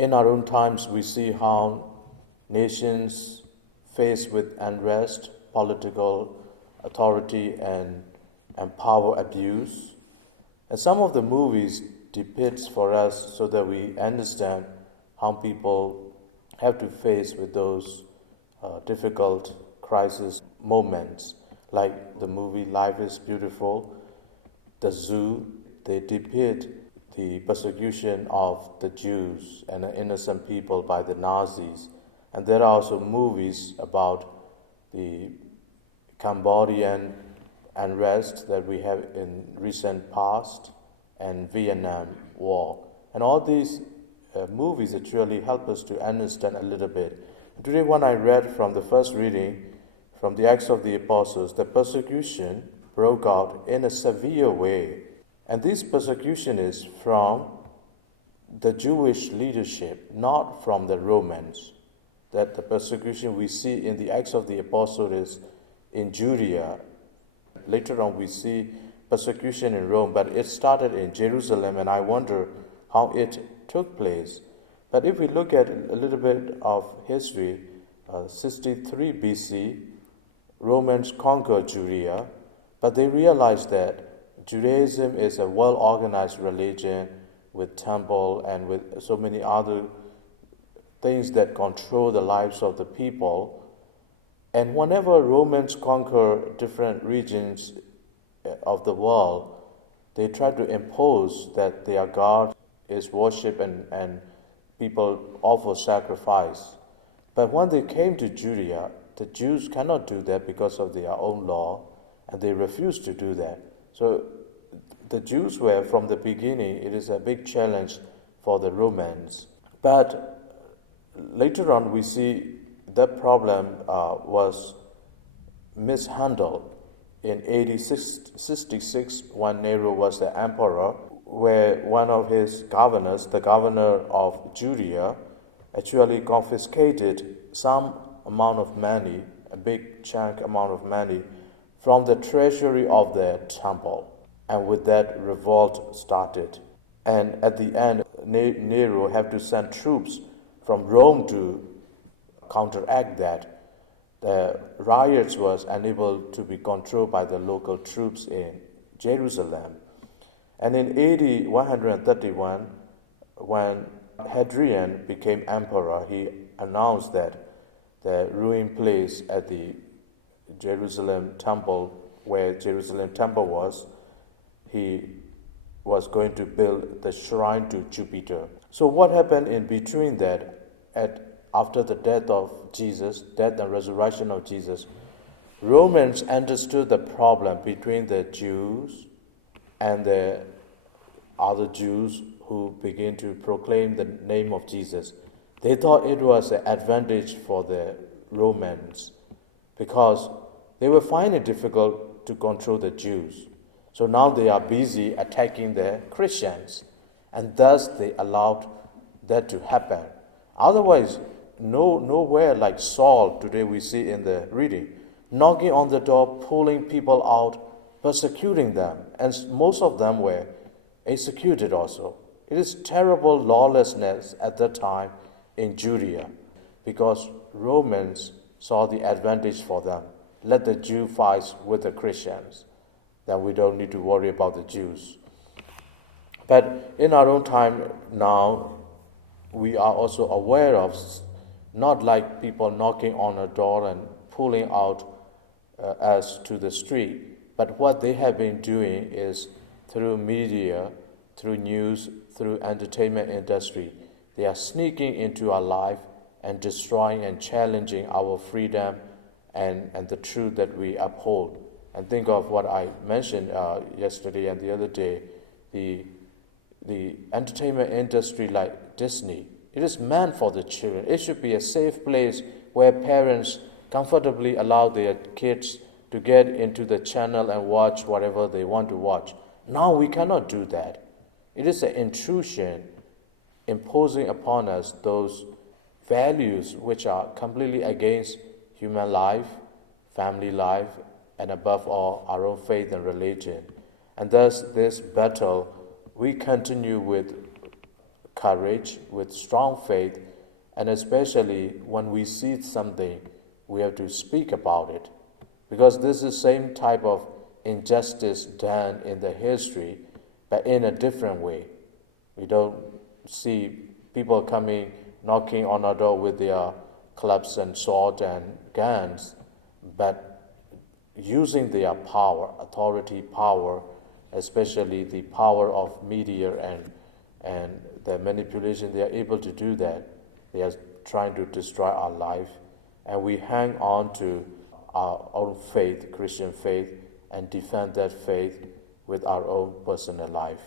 In our own times, we see how nations faced with unrest, political authority, and power abuse. And some of the movies depicts for us so that we understand how people have to face with those difficult crisis moments. Like the movie Life is Beautiful, The Zoo, they depict the persecution of the Jews and innocent people by the Nazis. And there are also movies about the Cambodian unrest that we have in recent past and Vietnam War. And all these movies actually help us to understand a little bit. Today when I read from the first reading from the Acts of the Apostles, the persecution broke out in a severe way. And this persecution is from the Jewish leadership, not from the Romans. That the persecution we see in the Acts of the Apostles is in Judea. Later on we see persecution in Rome, but it started in Jerusalem, and I wonder how it took place. But if we look at a little bit of history, 63 BC, Romans conquered Judea, but they realized that Judaism is a well-organized religion with temple and with so many other things that control the lives of the people. And whenever Romans conquer different regions of the world, they try to impose that their God is worshipped and people offer sacrifice. But when they came to Judea, the Jews cannot do that because of their own law, and they refused to do that. So the Jews were, from the beginning, it is a big challenge for the Romans. But later on, we see that problem was mishandled in AD 66, when Nero was the emperor, where one of his governors, the governor of Judea, actually confiscated some amount of money, a big chunk amount of money, from the treasury of the temple. And with that, revolt started. And at the end, Nero had to send troops from Rome to counteract that. The riots was unable to be controlled by the local troops in Jerusalem. And in AD 131, when Hadrian became emperor, he announced that the ruined place at the Jerusalem temple, where Jerusalem temple was, he was going to build the shrine to Jupiter. So what happened in between that, after the death of Jesus, death and resurrection of Jesus, Romans understood the problem between the Jews and the other Jews who began to proclaim the name of Jesus. They thought it was an advantage for the Romans because they were finding it difficult to control the Jews. So now they are busy attacking the Christians, and thus they allowed that to happen. Otherwise, nowhere like Saul today we see in the reading, knocking on the door, pulling people out, persecuting them, and most of them were executed also. It is terrible lawlessness at that time in Judea because Romans saw the advantage for them. Let the Jew fight with the Christians. Then we don't need to worry about the Jews. But in our own time now, we are also aware of, not like people knocking on a door and pulling out us to the street, but what they have been doing is through media, through news, through entertainment industry, they are sneaking into our life and destroying and challenging our freedom and the truth that we uphold. And think of what I mentioned yesterday and the other day, the entertainment industry like Disney. It is meant for the children. It should be a safe place where parents comfortably allow their kids to get into the channel and watch whatever they want to watch. Now we cannot do that. It is an intrusion imposing upon us those values which are completely against human life, family life, and above all, our own faith and religion. And thus, this battle, we continue with courage, with strong faith, and especially when we see something, we have to speak about it. Because this is the same type of injustice done in the history, but in a different way. We don't see people coming, knocking on our door with their clubs and sword and guns, but using their power, authority power, especially the power of media and the manipulation, they are able to do that. They are trying to destroy our life, and we hang on to our own faith, Christian faith, and defend that faith with our own personal life.